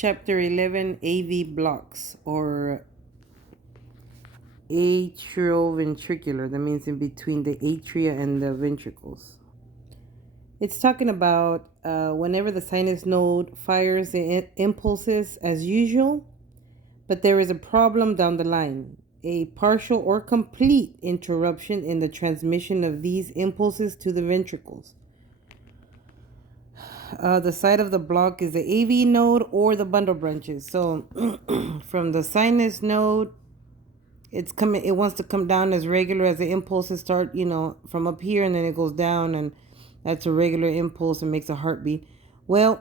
Chapter 11, AV blocks, or atrioventricular. That means in between the atria and the ventricles. It's talking about whenever the sinus node fires the impulses as usual, but there is a problem down the line, a partial or complete interruption in the transmission of these impulses to the ventricles. The site of the block is the AV node or the bundle branches. So from the sinus node, it wants to come down as regular as the impulses start, from up here, and then it goes down, and that's a regular impulse and makes a heartbeat. Well,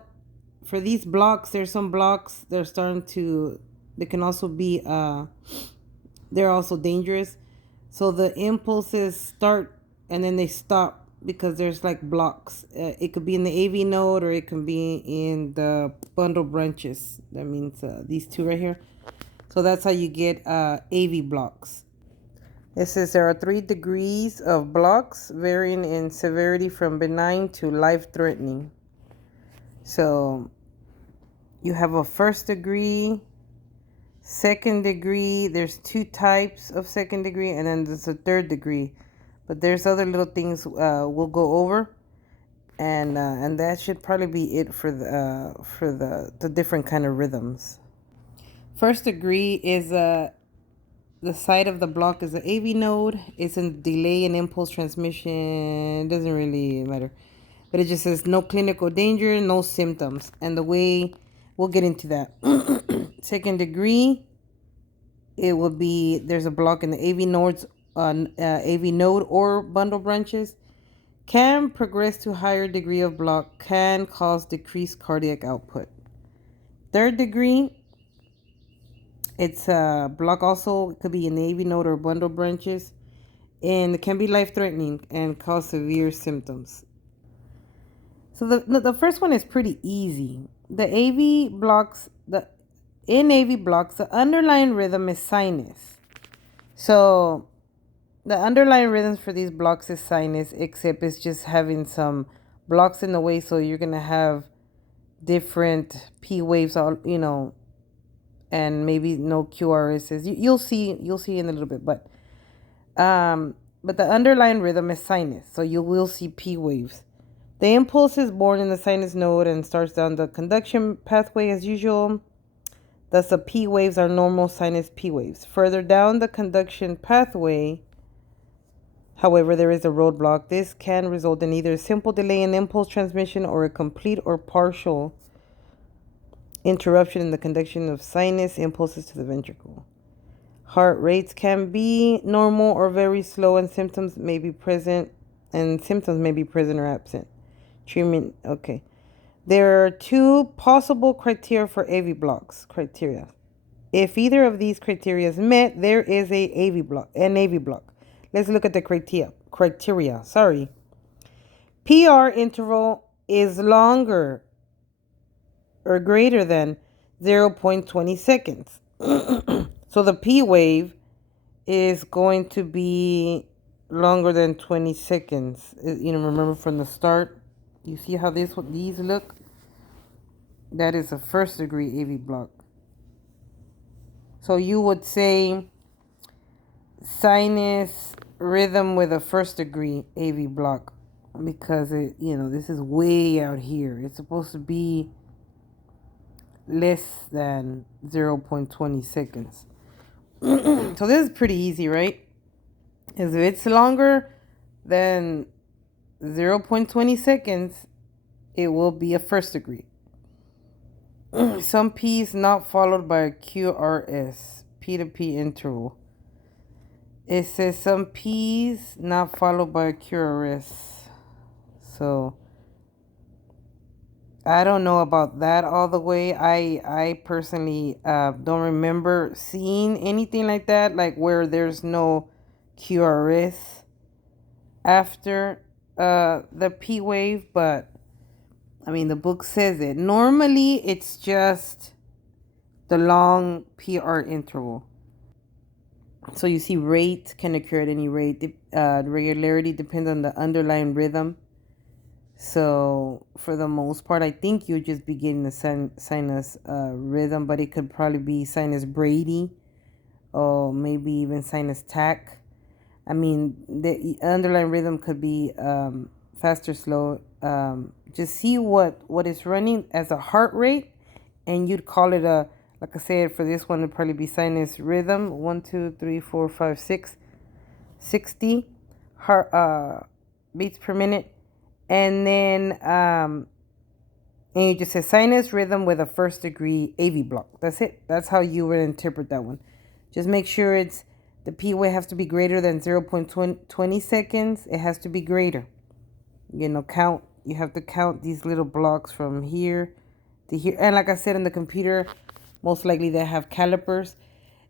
for these blocks, there's some blocks they're starting to they can also be they're also dangerous. So the impulses start and then they stop because there's like blocks. It could be in the AV node or it can be in the bundle branches. That means these two right here. So that's how you get AV blocks. It says there are 3 degrees of blocks varying in severity from benign to life-threatening. So you have a first degree, second degree. There's 2 types of second degree, and then there's a third degree. But there's other little things we'll go over, and that should probably be it for the different kind of rhythms. First degree is the site of the block is the AV node. It's in delay in impulse transmission. It doesn't really matter. But it just says no clinical danger, no symptoms. And the way we'll get into that. Second degree, it will be there's a block in the AV nodes, AV node or bundle branches. Can progress to higher degree of block, can cause decreased cardiac output. Third degree, it's a block also. It could be an AV node or bundle branches, and it can be life-threatening and cause severe symptoms. So the first one is pretty easy. In AV blocks, the underlying rhythm is sinus. So the underlying rhythms for these blocks is sinus, except it's just having some blocks in the way. So you're gonna have different P waves, and maybe no QRSs. You'll see in a little bit, but the underlying rhythm is sinus, so you will see P waves. The impulse is born in the sinus node and starts down the conduction pathway as usual. Thus, the P waves are normal sinus P waves. Further down the conduction pathway, however, there is a roadblock. This can result in either a simple delay in impulse transmission or a complete or partial interruption in the conduction of sinus impulses to the ventricle. Heart rates can be normal or very slow, and symptoms may be present or absent. Treatment, okay. There are 2 possible criteria for AV blocks. If either of these criteria is met, there is an AV block. Let's look at the criteria. PR interval is longer or greater than 0.20 seconds. So the P wave is going to be longer than 20 seconds. Remember from the start, you see how these look? That is a first degree AV block. So you would say sinus rhythm with a first degree AV block, because this is way out here. It's supposed to be less than 0.20 seconds. So this is pretty easy, right? Because if it's longer than 0.20 seconds, it will be a first degree. Some P's not followed by a QRS, P to P interval. It says some P's not followed by a QRS. So I don't know about that all the way. I personally don't remember seeing anything like that, like where there's no QRS after the P wave, but the book says it. Normally, it's just the long PR interval. So you see rate can occur at any rate. The regularity depends on the underlying rhythm. So for the most part, I think you'll just be getting the sinus rhythm, but it could probably be sinus Brady or maybe even sinus tack. I mean, the underlying rhythm could be faster, slow. Just see what is running as a heart rate, and you'd call it a, like I said, for this one, it'd probably be sinus rhythm 1, 2, 3, 4, 5, 6, 60 heart beats per minute, and then and you just say sinus rhythm with a first degree AV block. That's it. That's how you would interpret that one. Just make sure it's the P wave has to be greater than 0.20 seconds. It has to be greater. Count. You have to count these little blocks from here to here. And like I said, in the computer, most likely they have calipers.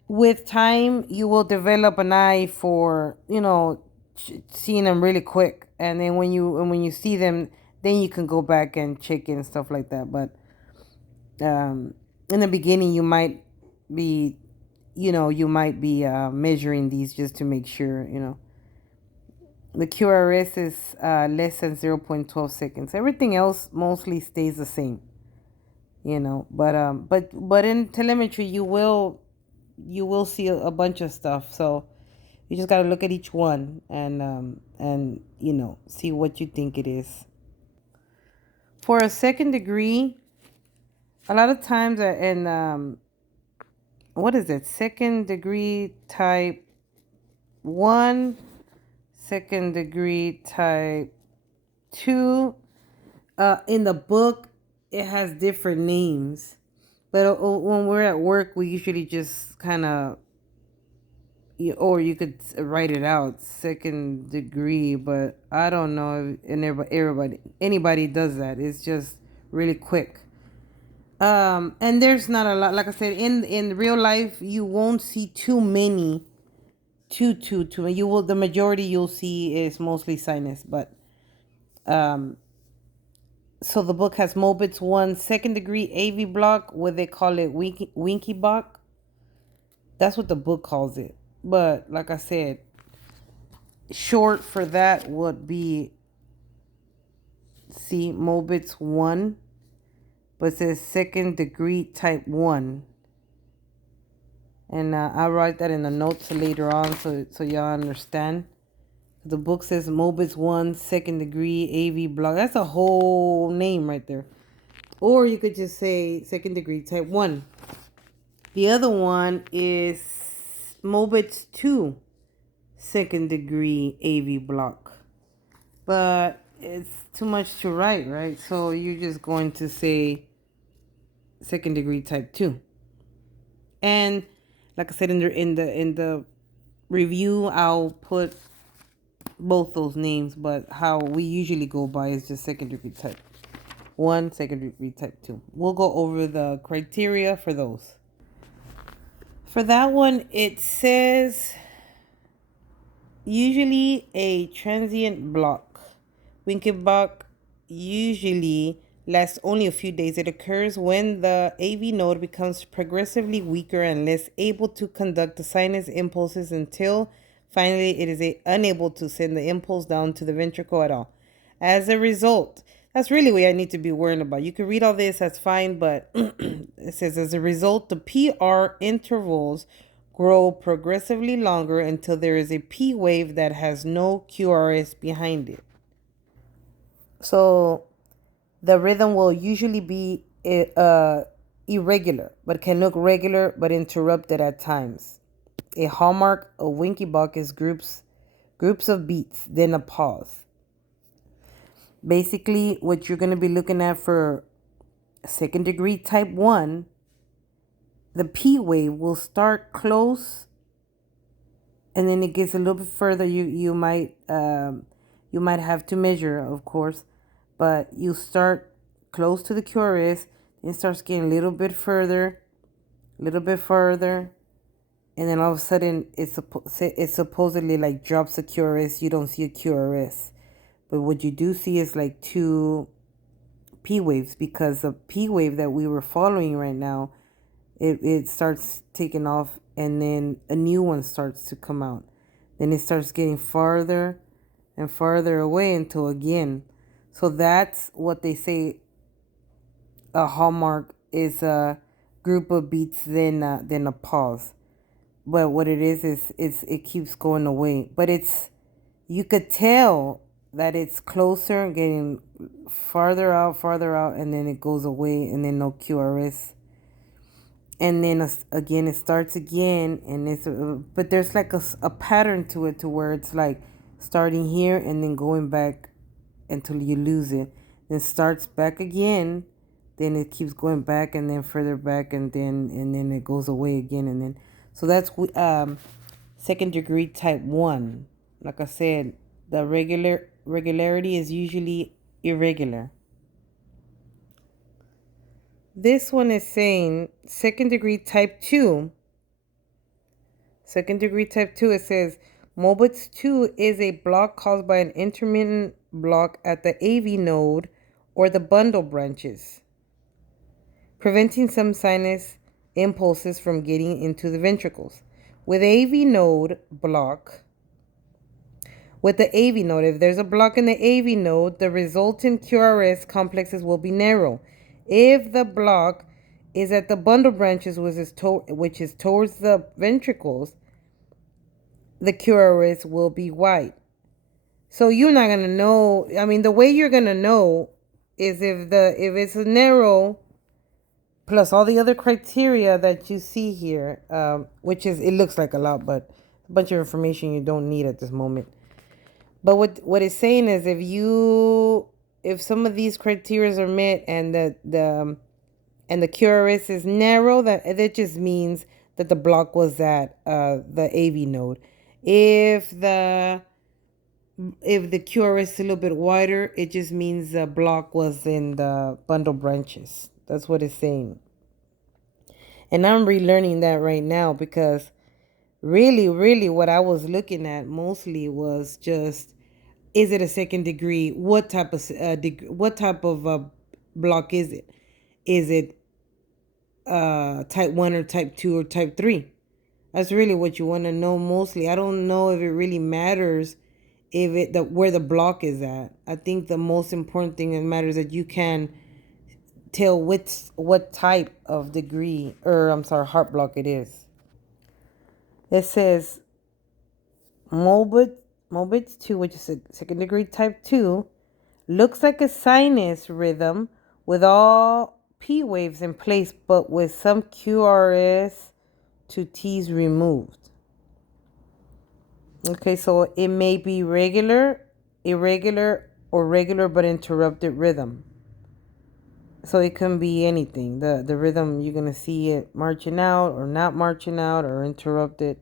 With time, you will develop an eye for, seeing them really quick. And then when you see them, then you can go back and check it and stuff like that. But in the beginning, you might be measuring these just to make sure. The QRS is less than 0.12 seconds. Everything else mostly stays the same. But in telemetry, you will see a bunch of stuff. So you just got to look at each one and see what you think it is. For a second degree, a lot of times in what is it? Second degree type 1, second degree type 2. In the book, it has different names. But when we're at work, we usually just kind of, or you could write it out, second degree. But I don't know if anybody does that. It's just really quick. And there's not a lot. Like I said, in real life, you won't see too many. Too. You will. The majority you'll see is mostly sinus, but so the book has Mobitz 1 second degree AV block, what they call it Winky block. That's what the book calls it. But like I said, short for that would be Mobitz 1, but it says second degree type 1. And I'll write that in the notes later on so y'all understand. The book says Mobitz 1 second degree AV block. That's a whole name right there. Or you could just say second degree type 1. The other one is Mobitz 2 second degree AV block. But it's too much to write, right? So you're just going to say second degree type 2. And like I said in the review, I'll put both those names, but how we usually go by is just second degree type 1, second degree type 2. We'll go over the criteria for those. For that one, it says usually a transient block. Winky block usually lasts only a few days. It occurs when the AV node becomes progressively weaker and less able to conduct the sinus impulses until finally it is unable to send the impulse down to the ventricle at all. As a result, that's really what I need to be worrying about. You can read all this, that's fine, but it says as a result, the PR intervals grow progressively longer until there is a P wave that has no QRS behind it. So the rhythm will usually be irregular, but can look regular but interrupted at times. A hallmark of Winky block is groups of beats, then a pause. Basically, what you're going to be looking at for second degree type 1, the P wave will start close, and then it gets a little bit further. You might have to measure, of course, but you start close to the QRS, then it starts getting a little bit further, and then all of a sudden it supposedly like drops a QRS. You don't see a QRS, but what you do see is like 2 P waves, because the P wave that we were following right now, it starts taking off, and then a new one starts to come out. Then it starts getting farther and farther away until again. So that's what they say a hallmark is a group of beats than a pause. But what it is it keeps going away. But it's you could tell that it's closer, getting farther out, and then it goes away, and then no QRS, and then again it starts again, and it's but there's like a pattern to it, to where it's like starting here and then going back until you lose it, then starts back again, then it keeps going back and then further back, and then it goes away again, and then so that's second degree type 1. Like I said, the regularity is usually irregular. This one is saying second degree type 2. Second degree type 2, it says Mobitz 2 is a block caused by an intermittent block at the AV node or the bundle branches, preventing some sinus impulses from getting into the ventricles. With AV node block, with the AV node, if there's a block in the AV node, the resultant QRS complexes will be narrow. If the block is at the bundle branches, which is towards the ventricles, the QRS will be wide. So you're not gonna know. I mean, the way you're gonna know is if it's a narrow, plus all the other criteria that you see here, which is, it looks like a lot, but a bunch of information you don't need at this moment. But what it's saying is, if some of these criteria are met, and the QRS is narrow, that just means that the block was at the AV node. If the QRS is a little bit wider, it just means the block was in the bundle branches. That's what it's saying. And I'm relearning that right now, because really what I was looking at mostly was just, is it a second degree? What type of block is it? Is it type 1 or type 2 or type 3? That's really what you want to know mostly. I don't know if it really matters where the block is at. I think the most important thing that matters is that you can tell what type of degree, or I'm sorry, heart block it is. It says Mobitz 2, which is a second degree type 2, looks like a sinus rhythm with all P waves in place, but with some QRS to T's removed. Okay, so it may be regular, irregular, or regular but interrupted rhythm. So it can be anything. The rhythm, you're going to see it marching out or not marching out or interrupted.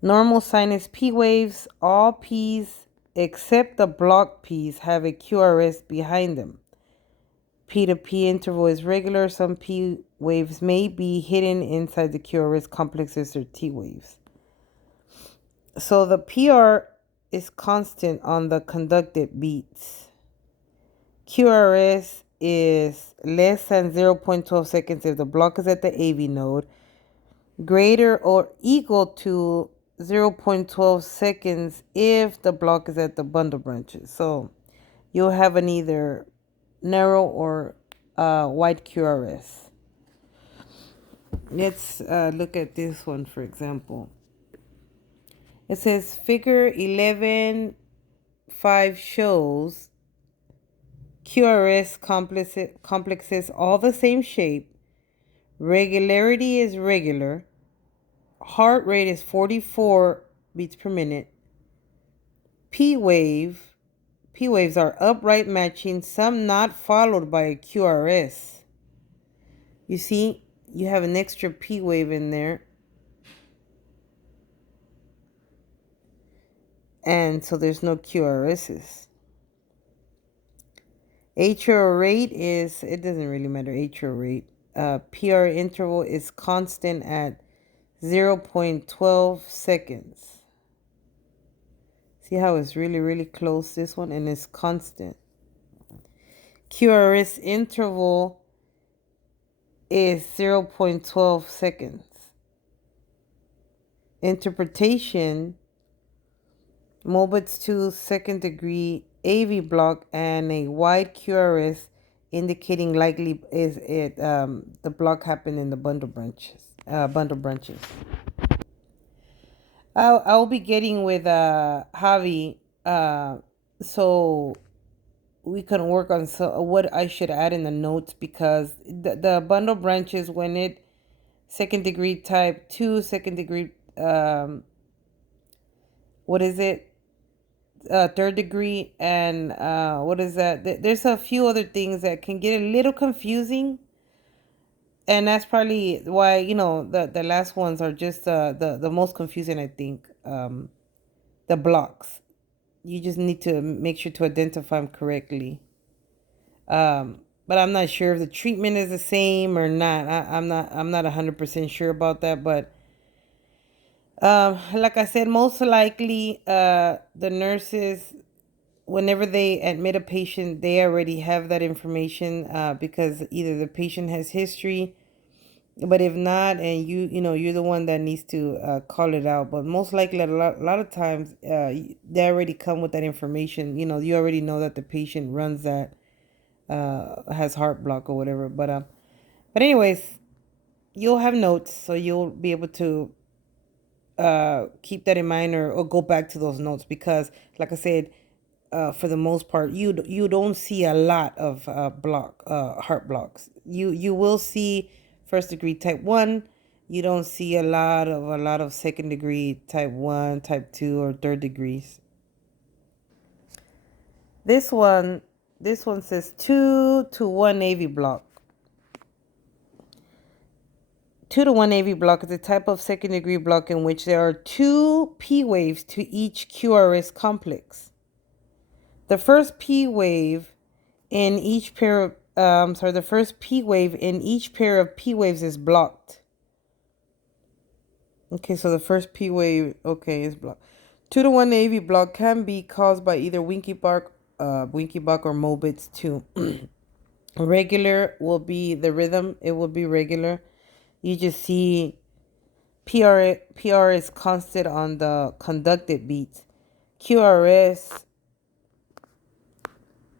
Normal sinus P waves, all P's except the block P's have a QRS behind them. P to P interval is regular. Some P waves may be hidden inside the QRS complexes or T waves. So the PR is constant on the conducted beats. QRS is less than 0.12 seconds if the block is at the AV node, greater or equal to 0.12 seconds if the block is at the bundle branches. So you'll have an either narrow or wide QRS. Let's look at this one, for example. It says figure 11.5 shows QRS complexes all the same shape. Regularity is regular. Heart rate is 44 beats per minute. P waves are upright matching, some not followed by a QRS. You see, you have an extra P wave in there. And so there's no QRSs. Atrial rate is, it doesn't really matter, atrial rate. PR interval is constant at 0.12 seconds. See how it's really close, this one, and it's constant. QRS interval is 0.12 seconds. Interpretation, Mobitz 2 second degree AV block and a wide QRS, indicating likely is it the block happened in the bundle branches. I'll be getting with Javi, so we can work on what I should add in the notes, because the bundle branches, when it second degree type 2, second degree what is it, third degree, and what is that? There's a few other things that can get a little confusing, and that's probably why, the last ones are just the most confusing, I think. The blocks, you just need to make sure to identify them correctly. But I'm not sure if the treatment is the same or not. I'm not 100% sure about that, but like I said, most likely the nurses, whenever they admit a patient, they already have that information, because either the patient has history, but if not, and you're the one that needs to call it out. But most likely, a lot of times, they already come with that information. You already know that the patient runs that, has heart block or whatever. But anyways, you'll have notes, so you'll be able to keep that in mind, or go back to those notes, because like I said, for the most part, you don't see a lot of heart blocks. You will see first degree type 1. You don't see a lot of second degree type 1, type 2, or third degrees. This one says 2 to 1 AV block. 2 to 1 AV block is a type of second degree block in which there are 2 P waves to each QRS complex. The first P wave in each pair of the first P wave in each pair of P waves is blocked. Okay, so the first P wave, is blocked. 2 to 1 AV block can be caused by either Winkie-Bach or Mobitz 2. Regular will be the rhythm. It will be regular. You just see PR is constant on the conducted beats. QRS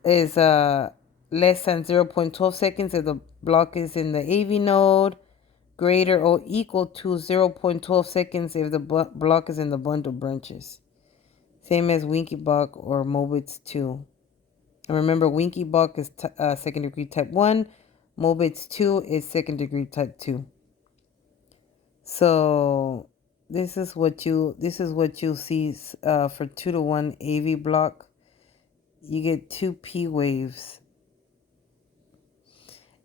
is less than 0.12 seconds if the block is in the AV node, greater or equal to 0.12 seconds if the block is in the bundle branches. Same as Winkie-Bach or Mobitz 2. And remember, Winkie-Bach is second degree type 1. Mobitz 2 is second degree type 2. So this is what you'll see for 2 to 1 AV block. You get 2 P waves.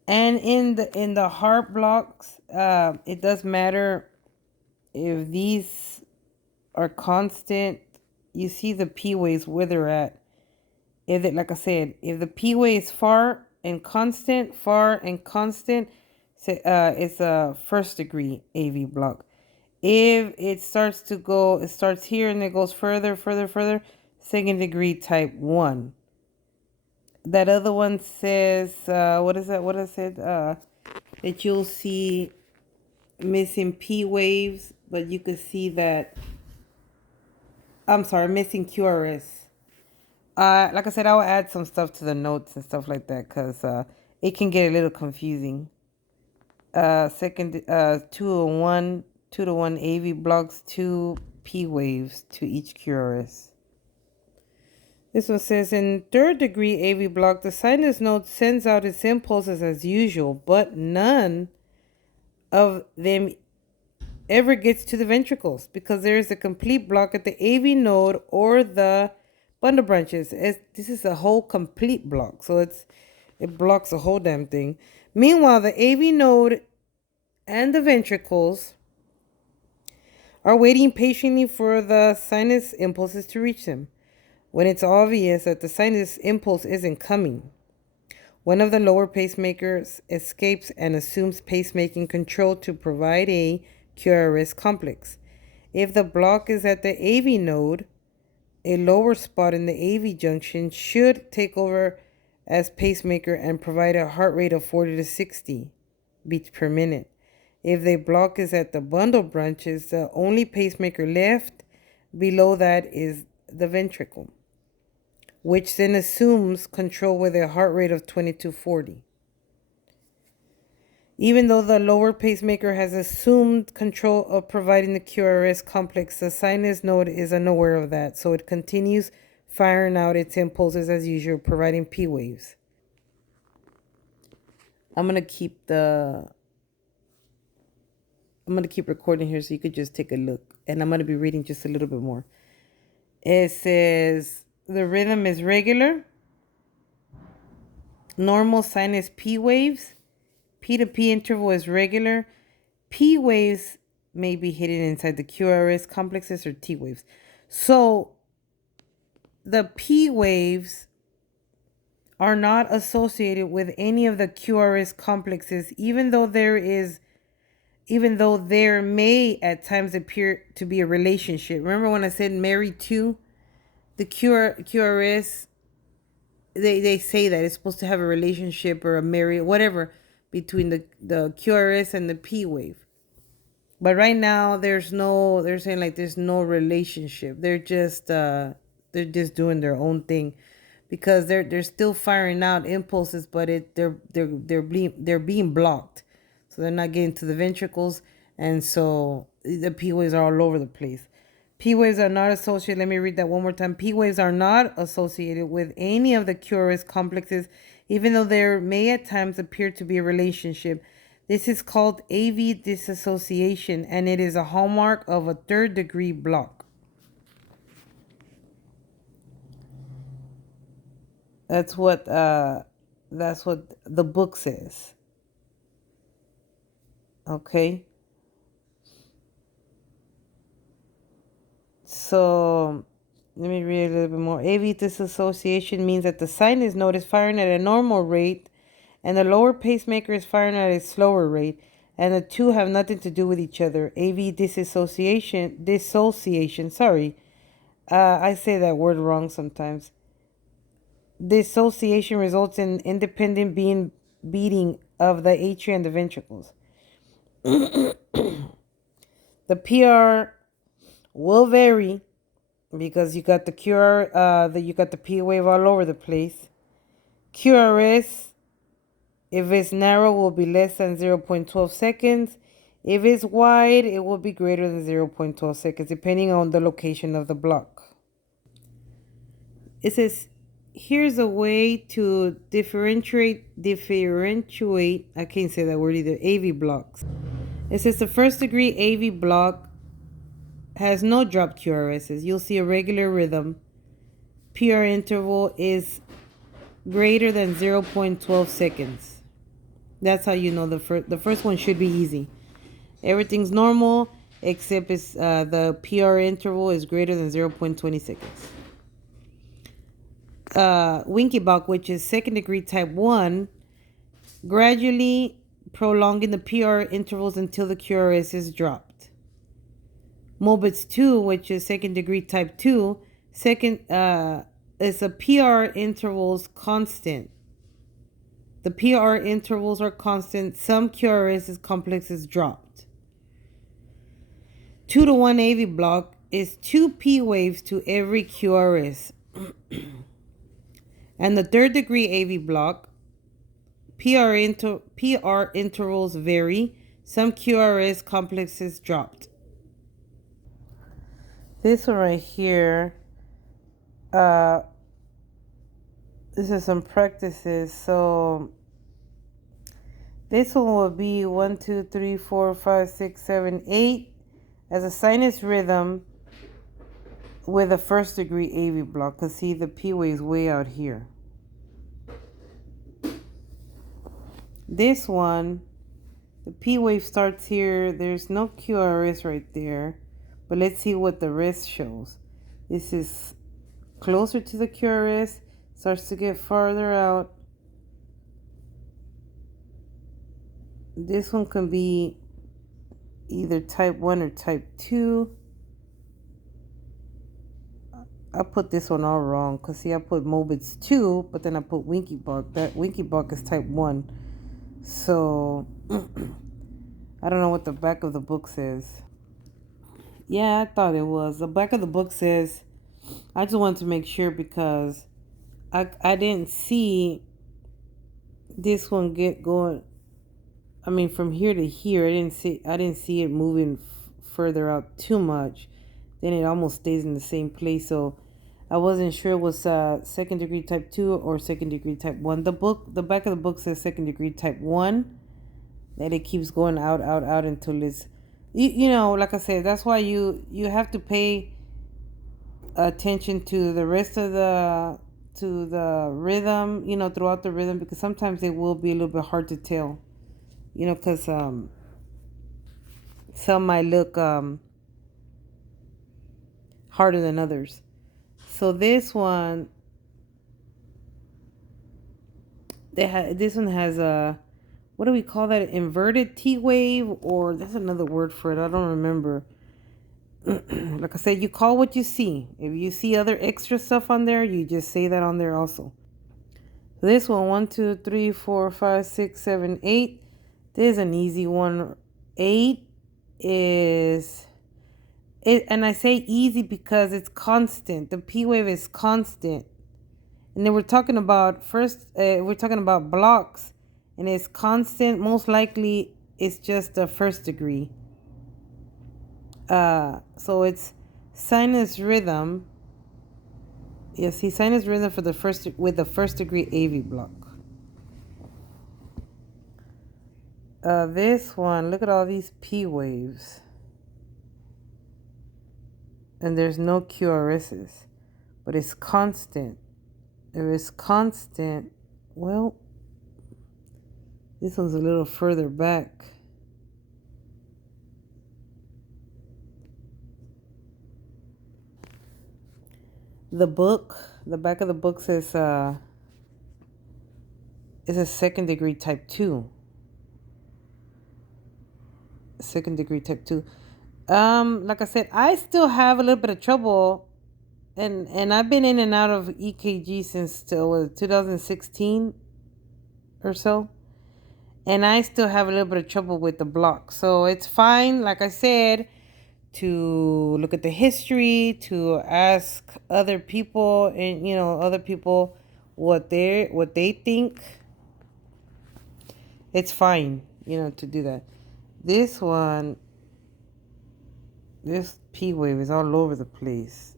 And in the heart blocks, it does matter if these are constant. You see the P waves where they're at. If it, like I said, if the P wave is far and constant, it's a first degree AV block. If it starts here and it goes further, second degree type 1. That other one says, what is that? What I said? That you'll see missing P waves, but you could see that, I'm sorry, missing QRS. Like I said, I'll add some stuff to the notes and stuff like that, because it can get a little confusing. 2 to 1 AV blocks, 2 P waves to each QRS. This one says, in third degree AV block, the sinus node sends out its impulses as usual, but none of them ever gets to the ventricles, because there is a complete block at the AV node or the bundle branches. This is a whole complete block, so it blocks the whole damn thing. Meanwhile, the AV node and the ventricles are waiting patiently for the sinus impulses to reach them. When it's obvious that the sinus impulse isn't coming, one of the lower pacemakers escapes and assumes pacemaking control to provide a QRS complex. If the block is at the AV node, a lower spot in the AV junction should take over as pacemaker and provide a heart rate of 40 to 60 beats per minute. If the block is at the bundle branches, the only pacemaker left below that is the ventricle. which then assumes control with a heart rate of 2240. Even though the lower pacemaker has assumed control of providing the QRS complex, the sinus node is unaware of that, so it continues firing out its impulses as usual, providing P waves. I'm gonna keep recording here so you could just take a look, and I'm gonna be reading just a little bit more. It says the rhythm is regular, normal sinus P waves. P to P interval is regular. P waves may be hidden inside the QRS complexes or T waves. So the P waves are not associated with any of the QRS complexes, even though there may at times appear to be a relationship. Remember when I said married to the QRS, they say that it's supposed to have a relationship or a married, whatever, between the QRS and the P wave. But right now they're saying like there's no relationship. They're just doing their own thing, because they're still firing out impulses, but they're being blocked. So they're not getting to the ventricles, and so the P waves are all over the place. P waves are not associated, let me read that one more time. P waves are not associated with any of the QRS complexes, even though there may at times appear to be a relationship. This is called AV dissociation, and it is a hallmark of a third-degree block. That's what the book says. Okay. So let me read a little bit more. AV dissociation means that the sinus node is firing at a normal rate and the lower pacemaker is firing at a slower rate, and the two have nothing to do with each other. AV dissociation, sorry. I say that word wrong sometimes. Dissociation results in independent beating of the atria and the ventricles. The PR will vary because you got the you got the P wave all over the place. QRS, if it's narrow, will be less than 0.12 seconds. If it's wide, it will be greater than 0.12 seconds, depending on the location of the block. It says, here's a way to differentiate, I can't say that word either, AV blocks. It says the first degree AV block has no drop QRSs. You'll see a regular rhythm. PR interval is greater than 0.12 seconds. That's how you know the first one should be easy. Everything's normal except it's the PR interval is greater than 0.20 seconds. Winkie-Bach, which is second degree type 1, gradually prolonging the PR intervals until the QRS is dropped. Mobitz 2, which is second degree type 2, is a PR intervals constant. The PR intervals are constant. Some QRS complex is dropped. 2-to-1 AV block is 2 P waves to every QRS. And the third degree AV block, PR intervals vary. Some QRS complexes dropped. This one right here, this is some practices. So this one will be 1, 2, 3, 4, 5, 6, 7, 8 as a sinus rhythm with a first degree AV block. Because see, the P wave is way out here. This one, the P wave starts here. There's no QRS right there. But let's see what the rest shows. This is closer to the QRS. Starts to get farther out. This one can be either type 1 or type 2. I put this one all wrong because see, I put Mobitz 2, but then I put Winkie-Bach. That Winkie-Bach is type 1. So I don't know what the back of the book says. Yeah, I thought it was. The back of the book says, I just wanted to make sure because I didn't see this one get going. I mean, from here to here, I didn't see it moving further out too much. Then it almost stays in the same place. So I wasn't sure it was second degree type 2 or second degree type 1. The back of the book says second degree type 1. And it keeps going out, out, out until it's, you know, like I said, that's why you have to pay attention to the rest of the rhythm, you know, throughout the rhythm, because sometimes it will be a little bit hard to tell, you know, because some might look harder than others. So this one, this one has a, what do we call that? Inverted T wave, or there's another word for it. I don't remember. Like I said, you call what you see. If you see other extra stuff on there, you just say that on there also. So this one, 1, 2, 3, 4, 5, 6, 7, 8. This is an easy one. 8 is it, and I say easy because it's constant. The P wave is constant. And then we're talking about we're talking about blocks, and it's constant. Most likely, it's just the first degree. So it's sinus rhythm. Yeah, see, sinus rhythm for the first with the first degree AV block. This one, look at all these P waves, and there's no QRSs, but it's constant. If it's constant, well, this one's a little further back. The back of the book says it's a second degree type 2. Second degree type 2. Like I said, I still have a little bit of trouble, and I've been in and out of EKG since 2016 or so, and I still have a little bit of trouble with the block. So it's fine, like I said, to look at the history, to ask other people, and you know, other people what they think. It's fine, you know, to do that. This one, this P wave is all over the place,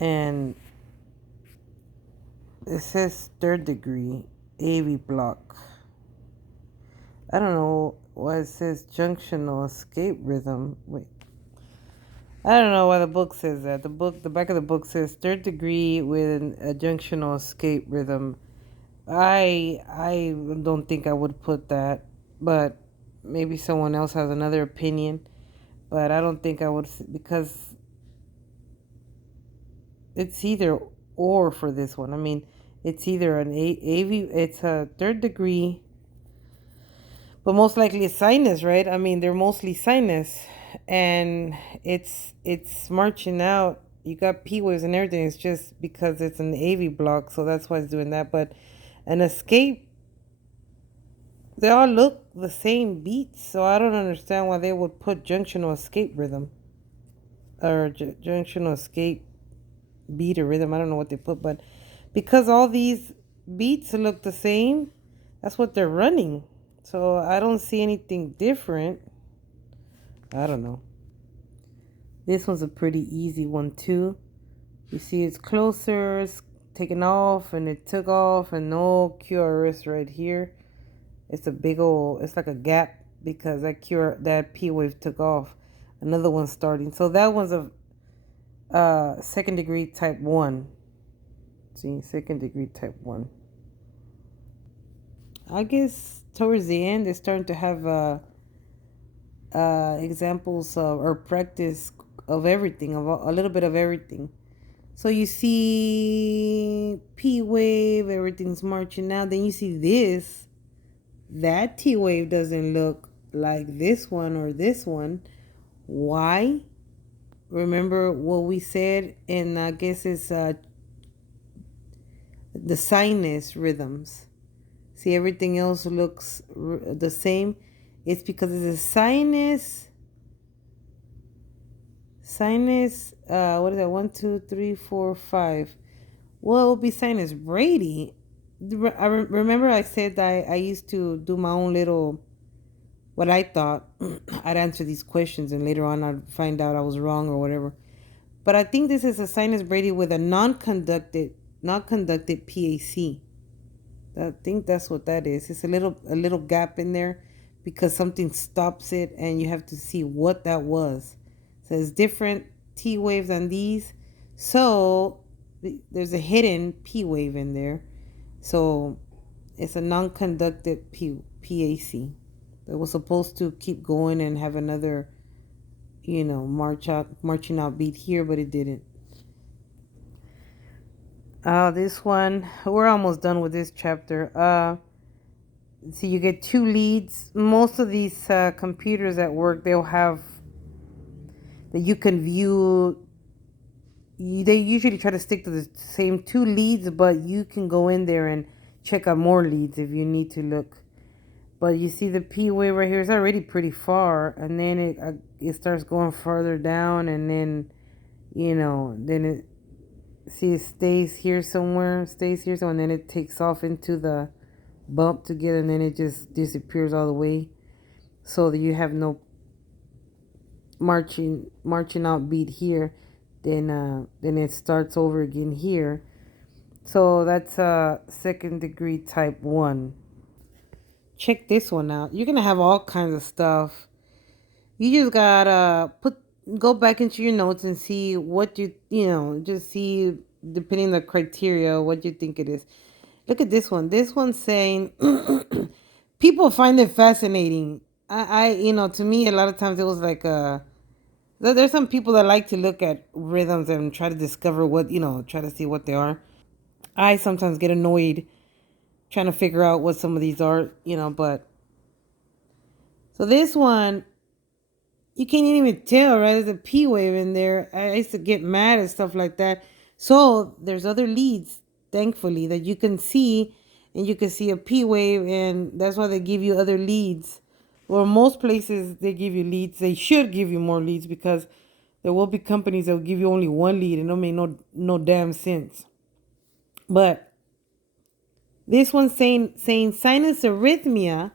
and it says third degree AV block. I don't know why it says junctional escape rhythm. Wait. I don't know why the book says that. The back of the book says third degree with a junctional escape rhythm. I don't think I would put that, but maybe someone else has another opinion. But I don't think I would, because it's either or for this one. I mean, it's either an AV, it's a third degree, but most likely it's sinus, right? I mean, they're mostly sinus, and it's marching out. You got P waves and everything. It's just because it's an AV block, so that's why it's doing that. But an escape, they all look the same beats, so I don't understand why they would put junctional escape rhythm or junctional escape beat or rhythm. I don't know what they put, but because all these beats look the same, that's what they're running. So I don't see anything different. I don't know. This one's a pretty easy one too. You see it's closer, it's taken off, and it took off, and no QRS right here. It's a big old, it's like a gap because that P wave took off. Another one starting. So that one's a second degree type 1. See, second degree type 1. I guess towards the end, they're starting to have examples or practice of everything, of a little bit of everything. So you see P wave, everything's marching out. Then you see this. That T wave doesn't look like this one or this one. Why? Remember what we said, and I guess it's the sinus rhythms. See, everything else looks the same. It's because it's a Sinus, what is that? 1, 2, 3, 4, 5. Well, it would be sinus Brady. Remember I said that I used to do my own little, what I thought. I'd answer these questions and later on I'd find out I was wrong or whatever. But I think this is a sinus Brady with a non-conducted PAC. I think that's what that is. It's a little gap in there because something stops it and you have to see what that was. So it's different T waves on these. So there's a hidden P wave in there. So it's a non-conducted PAC. It was supposed to keep going and have another, marching out beat here, but it didn't. This one, we're almost done with this chapter. So you get two leads. Most of these computers at work, they'll have that you can view. They usually try to stick to the same two leads, but you can go in there and check out more leads if you need to look. But you see the P wave right here is already pretty far, and then it starts going further down, and then then it stays here somewhere, and then it takes off into the bump together, and then it just disappears all the way, so that you have no marching out beat here. Then it starts over again here. So that's a second degree type 1. Check this one out. You're gonna have all kinds of stuff. You just gotta go back into your notes and see what just see, depending on the criteria, what you think it is. Look at this one. This one's saying people find it fascinating. To me, a lot of times it was like there's some people that like to look at rhythms and try to discover try to see what they are. I sometimes get annoyed trying to figure out what some of these are, but so this one, you can't even tell, right? There's a P wave in there. I used to get mad and stuff like that. So there's other leads, thankfully, that you can see, and you can see a P wave, and that's why they give you other leads. Or most places they give you leads. They should give you more leads because there will be companies that will give you only one lead and it'll make no damn sense. But this one's saying sinus arrhythmia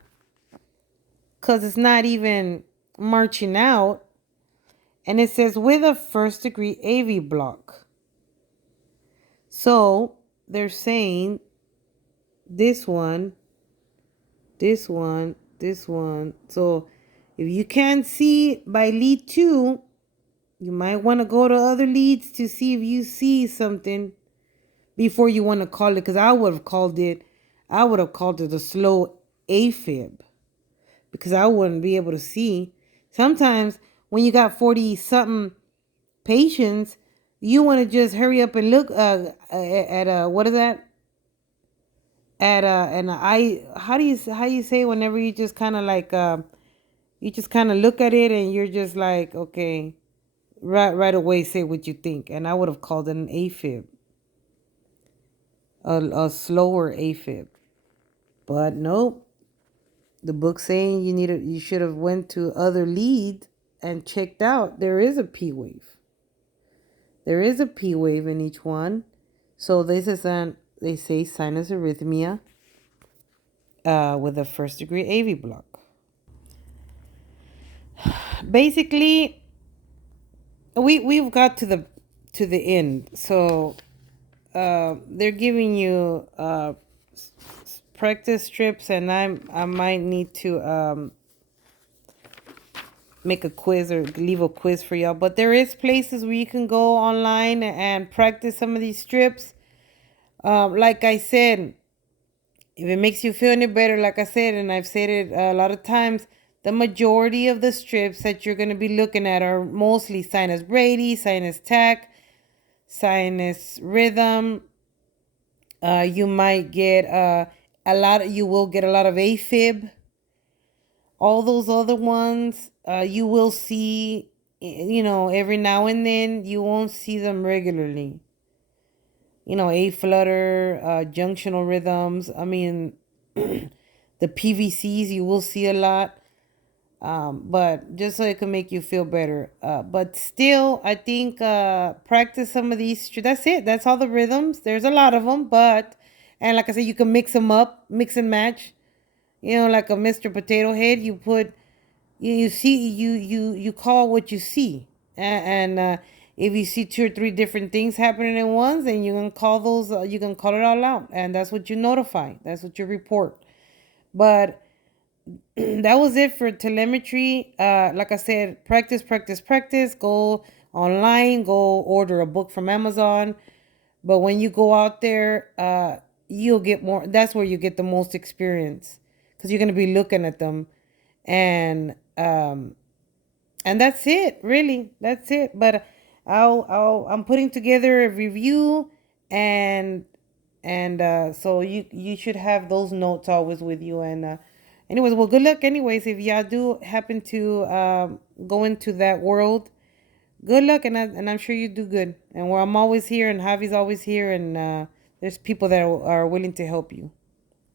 because it's not even marching out. And it says with a first degree AV block. So they're saying this one. So if you can't see by lead 2, you might want to go to other leads to see if you see something before you want to call it. Because I would have called it a slow AFib. Because I wouldn't be able to see. Sometimes when you got 40 something patients, you want to just hurry up and look at what is that? At an eye. How do you say whenever you just kind of like you just kind of look at it and you're just like, okay, right away say what you think. And I would have called it an AFib, a slower AFib. But nope. The book saying you should have went to other lead and checked out. There is a P wave. There is a P wave in each one. So this is they say sinus arrhythmia with a first degree AV block. Basically, we've got to the end. So they're giving you practice strips, and I might need to make a quiz or leave a quiz for y'all. But there is places where you can go online and practice some of these strips. Like I said, if it makes you feel any better, like I said, and I've said it a lot of times, the majority of the strips that you're going to be looking at are mostly sinus Brady, sinus tach, sinus rhythm. You might get you will get a lot of AFib. All those other ones, you will see, every now and then. You won't see them regularly. A flutter, junctional rhythms. I mean, the PVCs you will see a lot. But just so it can make you feel better. But still, I think practice some of these. That's it. That's all the rhythms. There's a lot of them, but and like I said, you can mix them up, mix and match. You know, like a Mr. Potato Head. You put you see you call what you see, and if you see two or three different things happening at once, then you can call those. You can call it all out, and that's what you notify. That's what you report. But that was it for telemetry. Like I said, practice, practice, practice. Go online, go order a book from Amazon. But when you go out there, you'll get more. That's where you get the most experience because you're gonna be looking at them, and and that's it. Really, that's it. But I'm putting together a review, and so you should have those notes always with you. And anyways, well, good luck. Anyways, if y'all do happen to go into that world, good luck, and I'm sure you do good. And where I'm always here, and Javi's always here, and there's people that are willing to help you.